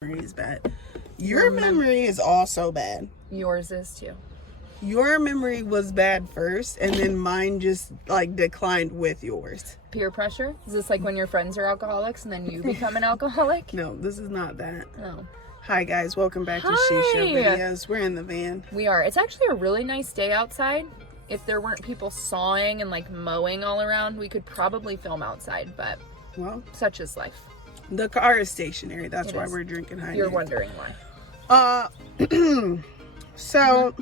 memory is bad. Your memory is also bad. Yours is too. Your memory was bad first, and then mine just like declined with yours. Peer pressure? Is this like when your friends are alcoholics and then you become an alcoholic? No, this is not that. No. Hi guys, welcome back to She Show Videos. We're in the van. We are. It's actually a really nice day outside. If there weren't people sawing and like mowing all around, we could probably film outside, but well, such is life. The car is stationary. That's why is. we're drinking high. You're wondering why. So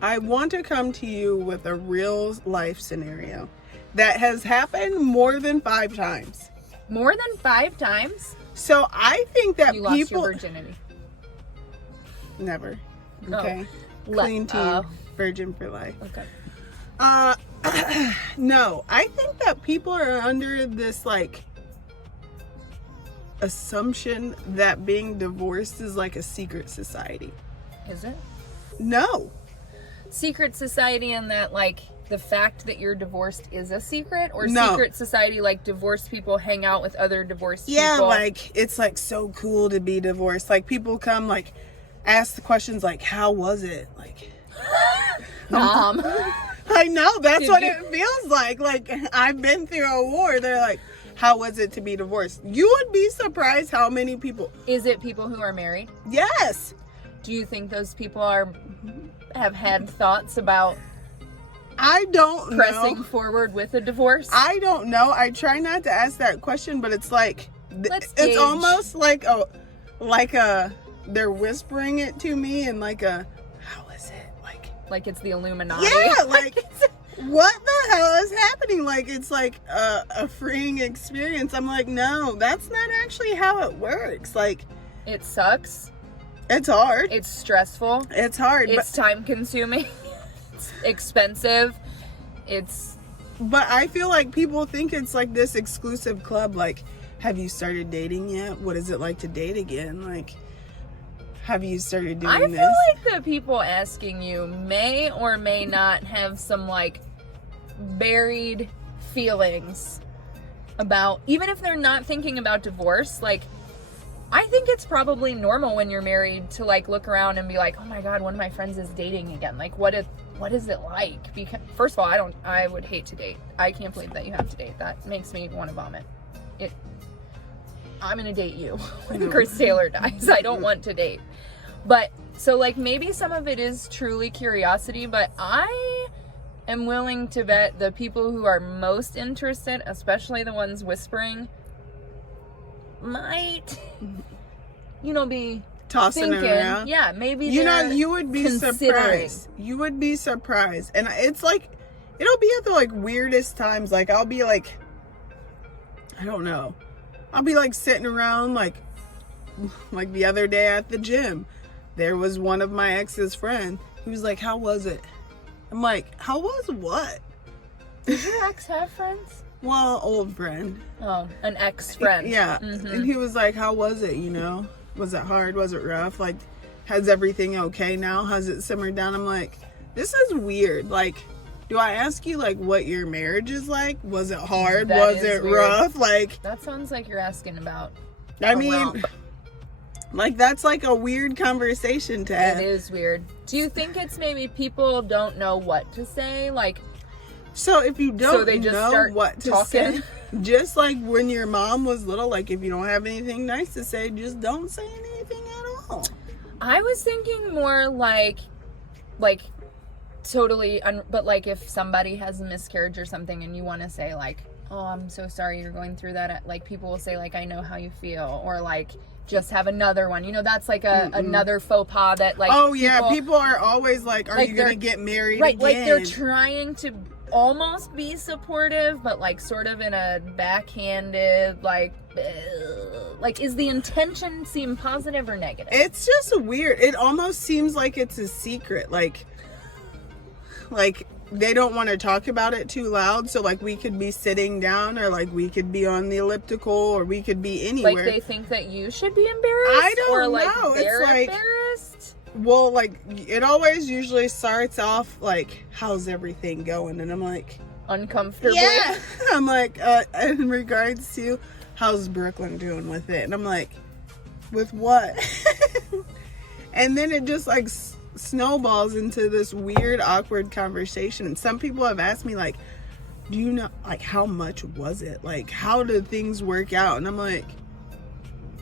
I want to come to you with a real life scenario that has happened more than 5 times. More than 5 times? So I think that you lost your virginity. Never. Okay. Oh. Clean team, virgin for life. Okay. No, I think that people are under this like assumption that being divorced is like a secret society. Is it? No. Secret society in that like the fact that you're divorced is a secret, or No. secret society like divorced people hang out with other divorced Yeah, people? like it's like so cool to be divorced. Like people come like ask the questions like, how was it? Like I know, that's what it feels like. Like I've been through a war. They're like, how was it to be divorced? You would be surprised how many people. Is it people who are married? Yes. Do you think those people have had thoughts about I don't pressing know. forward with a divorce? I don't know. I try not to ask that question, but it's like Let's it's gauge. almost like a they're whispering it to me and like a how is it? Like it's the Illuminati? Yeah, like what the hell is happening? Like it's like a freeing experience. I'm like, no, that's not actually how it works. Like It sucks. it's hard. It's stressful. It's hard. It's time consuming. It's expensive. But I feel like people think it's like this exclusive club. Like, have you started dating yet? What is it like to date again? Like, have you started doing this? I feel like the people asking you may or may not have some like buried feelings about, even if they're not thinking about divorce, like I think it's probably normal when you're married to like look around and be like, oh my god, one of my friends is dating again. Like what is it like? Because first of all, I would hate to date. I can't believe that you have to date. That makes me want to vomit. I'm gonna date you when Chris Taylor dies. I don't want to date. But so like maybe some of it is truly curiosity, but I am willing to bet the people who are most interested, especially the ones whispering, might be tossing thinking, it around. yeah, maybe you would be considering. surprised. You would be surprised. And it's like it'll be at the like weirdest times. Like I'll be like, I don't know. I'll be like sitting around like the other day at the gym. There was one of my ex's friend. He was like, how was it? I'm like, how was what? Did your ex have friends? Well, old friend. Oh, an ex-friend. Yeah. Mm-hmm. And he was like, how was it, Was it hard? Was it rough? Like, has everything okay now? Has it simmered down? I'm like, this is weird. Like, do I ask you, like, what your marriage is like? Was it hard? That Was is it weird. rough? Like, That sounds like you're asking about I a mean, romp. like, that's like a weird conversation to have. It is weird. Do you think it's maybe people don't know what to say? Like, So if you don't they just know start what to talking? say, just like when your mom was little, like if you don't have anything nice to say, just don't say anything at all. I was thinking more like totally, but like if somebody has a miscarriage or something and you want to say like, oh, I'm so sorry you're going through that. Like people will say like, I know how you feel, or like just have another one. That's like another faux pas that like. Oh yeah, people are always like, are you gonna get married right, again? Like they're trying to almost be supportive, but like sort of in a backhanded like is the intention seem positive or negative? It's just weird. It almost seems like it's a secret. Like they don't want to talk about it too loud. So like we could be sitting down, or like we could be on the elliptical, or we could be anywhere. Like they think that you should be embarrassed? I don't or like know. They're it's like embarrassed? Well, like it always usually starts off like, how's everything going? And I'm like, uncomfortably. yeah. I'm like, in regards to how's Brooklyn doing with it? And I'm like, With what? And then it just like snowballs into this weird, awkward conversation. And some people have asked me, like, do you know, like, how much was it? Like, how did things work out? And I'm like,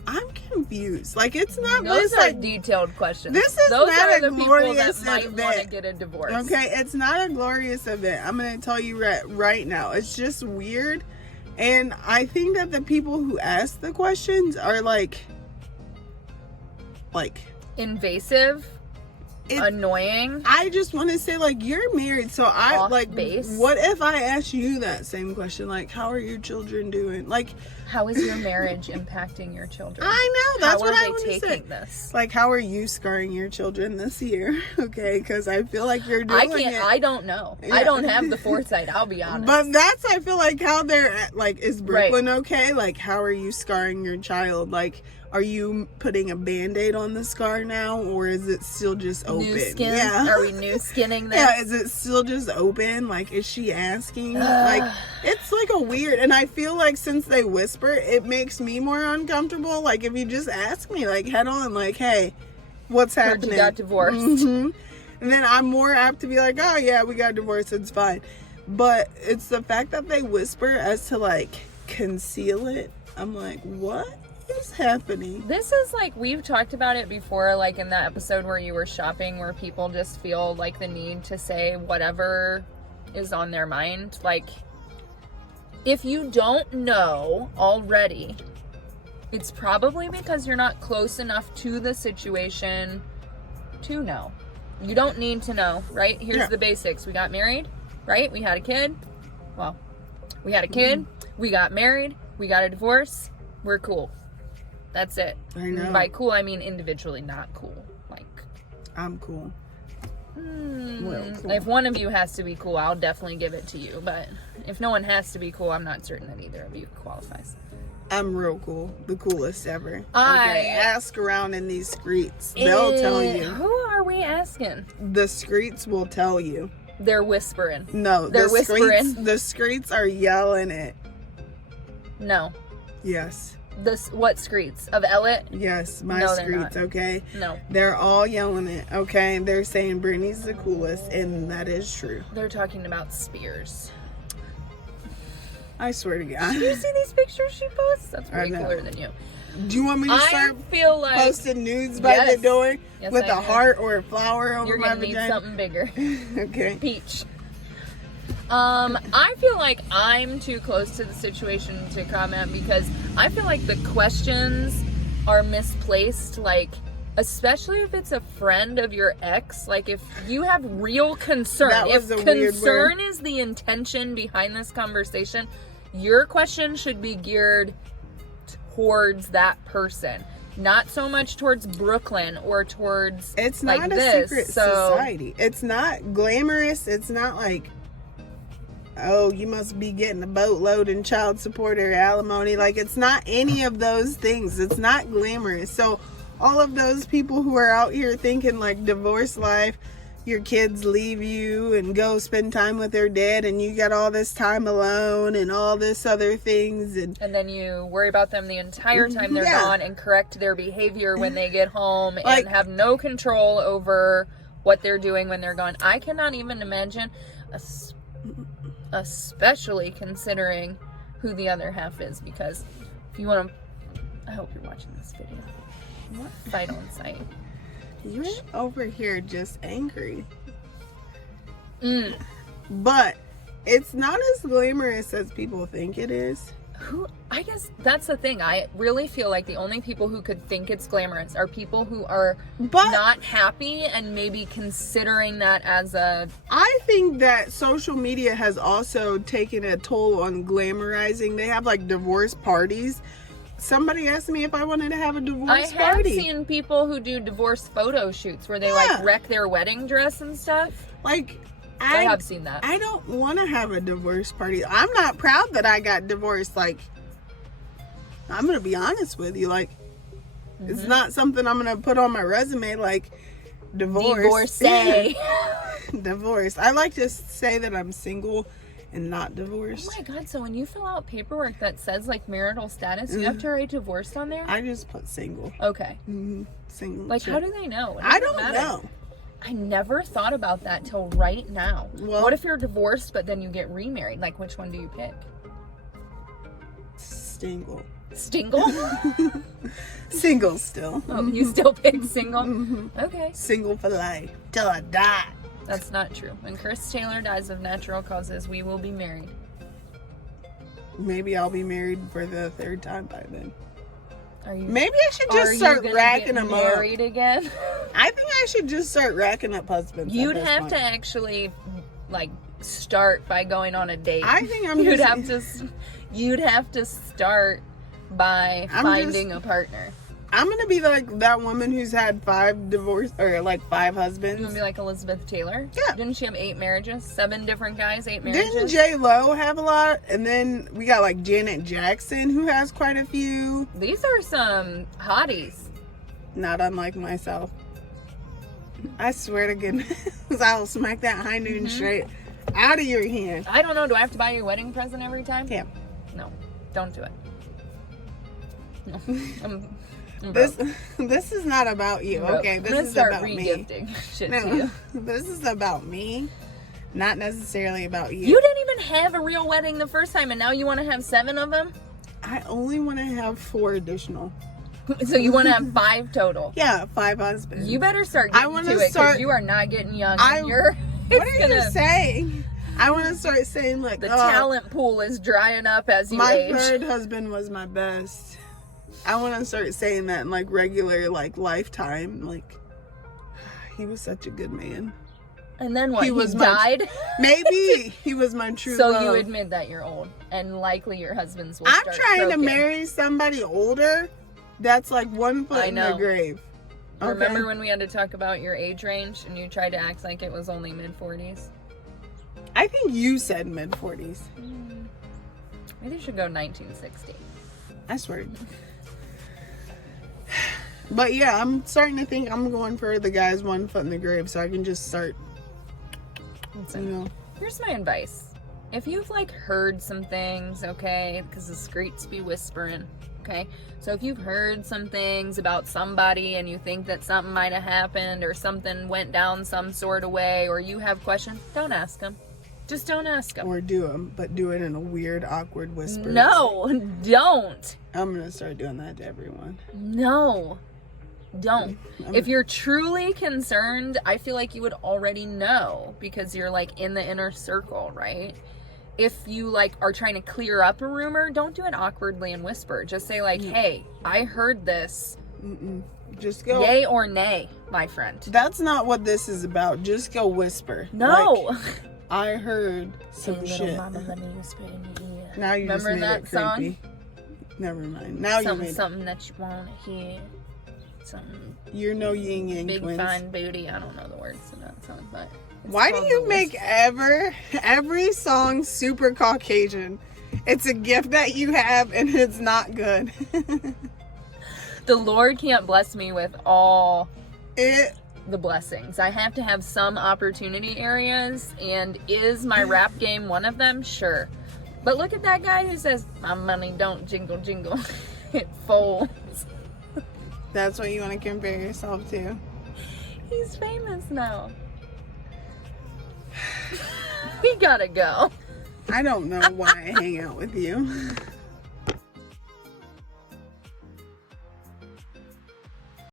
I'm confused. Like, it's not. Those are like detailed questions. This is Those not are a the people glorious that might event. want to get a divorce. Okay, it's not a glorious event. I'm gonna tell you right now. It's just weird, and I think that the people who ask the questions are like invasive, annoying. I just want to say, like, you're married, so I off like. base. What if I asked you that same question? Like, how are your children doing? Like, how is your marriage impacting your children? I know, that's how what I are want they to say. taking this? Like, how are you scarring your children this year? Okay, because I feel like you're doing it. I don't know. Yeah. I don't have the foresight, I'll be honest. But that's, I feel like, how they're at. Like, is Brooklyn okay? Like, how are you scarring your child? Like, are you putting a Band-Aid on the scar now, or is it still just open? New skin? Yeah. Are we new skinning this? Yeah, is it still just open? Like, is she asking? Like, it's like a weird, and I feel like since they whisper, it makes me more uncomfortable. Like, if you just ask me, like, head on, like, hey, what's happening? You got divorced. Mm-hmm. And then I'm more apt to be like, oh yeah, we got divorced, it's fine. But it's the fact that they whisper as to, like, conceal it. I'm like, what is happening? This is like, we've talked about it before, like in that episode where you were shopping, where people just feel like the need to say whatever is on their mind. Like, if you don't know already, it's probably because you're not close enough to the situation to know. You don't need to know, right? Here's the basics. We got married, right? We had a kid. Well, we had a kid. We got married. We got a divorce. We're cool. That's it. I know. By cool, I mean individually not cool. Like, I'm cool. Well, cool. If one of you has to be cool, I'll definitely give it to you. But if no one has to be cool, I'm not certain that either of you qualifies. I'm real cool. The coolest ever. I ask around in these streets. They'll tell you. Who are we asking? The streets will tell you. They're whispering. No, they're whispering. The streets are yelling it. No. Yes. What streets? Of Ellet? Yes, my No, streets, okay? No. They're all yelling it, okay? They're saying Britany's the coolest, and that is true. They're talking about Spears. I swear to God. Did you see these pictures she posts? That's way cooler than you. Do you want me to start feel like posting nudes by the door with a heart or a flower over my vagina? You're gonna need something bigger. Okay. Peach. I feel like I'm too close to the situation to comment, because I feel like the questions are misplaced, like, especially if it's a friend of your ex. Like, if you have real concern, if concern is the intention behind this conversation, your question should be geared towards that person, not so much towards Brooklyn or towards, it's not like, a this. secret society. It's not glamorous. It's not like, oh, you must be getting a boatload in child support or alimony. Like, it's not any of those things. It's not glamorous. So all of those people who are out here thinking, like, divorce life, your kids leave you and go spend time with their dad, and you got all this time alone and all this other things, and then you worry about them the entire time they're gone and correct their behavior when they get home, like, and have no control over what they're doing when they're gone. I cannot even imagine, especially considering who the other half is, because if you want to, I hope you're watching this video. What fight on site? You're over here just angry. But it's not as glamorous as people think it is. I guess that's the thing. I really feel like the only people who could think it's glamorous are people who are not happy and maybe considering that as a... I think that social media has also taken a toll on glamorizing. They have, like, divorce parties. Somebody asked me if I wanted to have a divorce party. I have seen people who do divorce photo shoots where they like wreck their wedding dress and stuff. Like, I have seen that. I don't want to have a divorce party. I'm not proud that I got divorced. Like, I'm going to be honest with you. Like, it's not something I'm going to put on my resume, like, divorce. Divorcee. Divorce. I like to say that I'm single and not divorced. Oh my God, so when you fill out paperwork that says like marital status, you have to write divorced on there? I just put single. Okay. Single. Like, how do they know? I don't know. I never thought about that till right now. Well, what if you're divorced but then you get remarried? Like, which one do you pick? Single. Stingle? Single still. Oh, you still pick single? Okay. Single for life. Till I die. That's not true. When Chris Taylor dies of natural causes, we will be married. Maybe I'll be married for the 3rd time by then. Are you? Maybe I should just start racking them up. Married again? I think I should just start racking up husbands. You'd have to actually, like, start by going on a date. I think You'd have to start by finding a partner. I'm gonna be like that woman who's had 5 divorces or like 5 husbands. You gonna be like Elizabeth Taylor? Yeah. Didn't she have 8 marriages? 7 different guys, 8 marriages? Didn't J-Lo have a lot? And then we got like Janet Jackson who has quite a few. These are some hotties. Not unlike myself. I swear to goodness, I'll smack that high noon straight out of your hand. I don't know. Do I have to buy your wedding present every time? Yeah. No. Don't do it. No. I'm This is not about you, okay? This is about me. Re-gifting shit to you. This is about me, not necessarily about you. You didn't even have a real wedding the first time, and now you want to have 7 of them? I only want to have 4 additional. So you want to have 5 total? Yeah, 5 husbands. You better start getting to it, because you are not getting young. What are you saying? I want to start saying like the talent pool is drying up as you age. My 3rd husband was my best. I want to start saying that in like regular like lifetime. Like, he was such a good man. And then what? He died? Maybe he was my true love. So you admit that you're old, and likely your husband's will start I'm trying croaking. to marry somebody older that's like 1 foot in the grave. Okay? Remember when we had to talk about your age range and you tried to act like it was only mid-40s? I think you said mid-40s. Maybe you should go 1960. I swear. But yeah, I'm starting to think I'm going for the guys 1 foot in the grave, so I can just start. Here's my advice. If you've like heard some things, okay, because the streets be whispering, okay? So if you've heard some things about somebody and you think that something might have happened or something went down some sort of way, or you have questions, don't ask them. Just don't ask them. Or do them, but do it in a weird, awkward whisper. No, don't. I'm going to start doing that to everyone. No, don't. If you're truly concerned, I feel like you would already know because you're like in the inner circle, right? If you like are trying to clear up a rumor, don't do it awkwardly and whisper. Just say like, hey, I heard this. Just go. Yay or nay, my friend. That's not what this is about. Just go whisper. No. Like, I heard some shit. Mama, let me whisper in your ear. Now you remember just made that it song? creepy. Never mind. Now you made something that you want to hear. Something. You're no yin yang big twins. fine booty. I don't know the words to that song, but. Why do you make every song super Caucasian? It's a gift that you have and it's not good. The Lord can't bless me with all the blessings. I have to have some opportunity areas, and is my rap game one of them? Sure. But look at that guy who says, my money don't jingle jingle. It folds. That's what you want to compare yourself to? He's famous now. We gotta go. I don't know why I hang out with you.